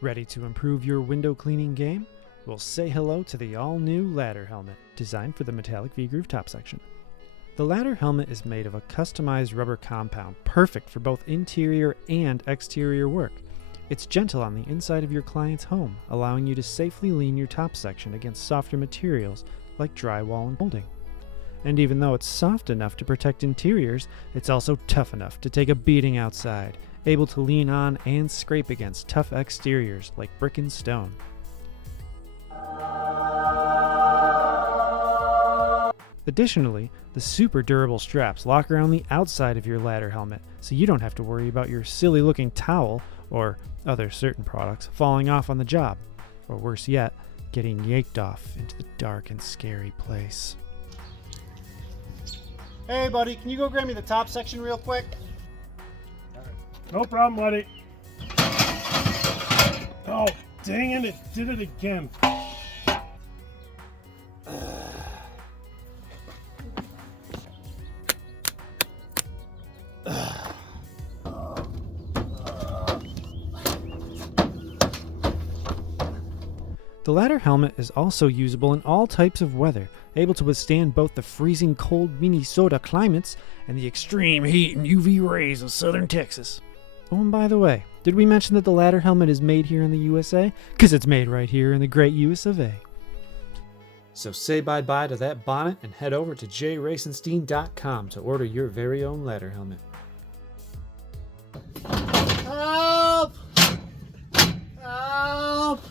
Ready to improve your window cleaning game? Well, say hello to the all-new ladder helmet, designed for the metallic V-groove top section. The ladder helmet is made of a customized rubber compound, perfect for both interior and exterior work. It's gentle on the inside of your client's home, allowing you to safely lean your top section against softer materials like drywall and molding. And even though it's soft enough to protect interiors, it's also tough enough to take a beating outside, able to lean on and scrape against tough exteriors like brick and stone. Additionally, the super durable straps lock around the outside of your ladder helmet, so you don't have to worry about your silly looking towel, or other certain products, falling off on the job, or worse yet, getting yanked off into the dark and scary place. Hey buddy, can you go grab me the top section real quick? No problem, buddy. Oh, dang it did it again. The ladder helmet is also usable in all types of weather, able to withstand both the freezing cold Minnesota climates and the extreme heat and UV rays of southern Texas. Oh, and by the way, did we mention that the ladder helmet is made here in the USA? 'Cause it's made right here in the great US of A. So say bye-bye to that bonnet and head over to jracenstein.com to order your very own ladder helmet.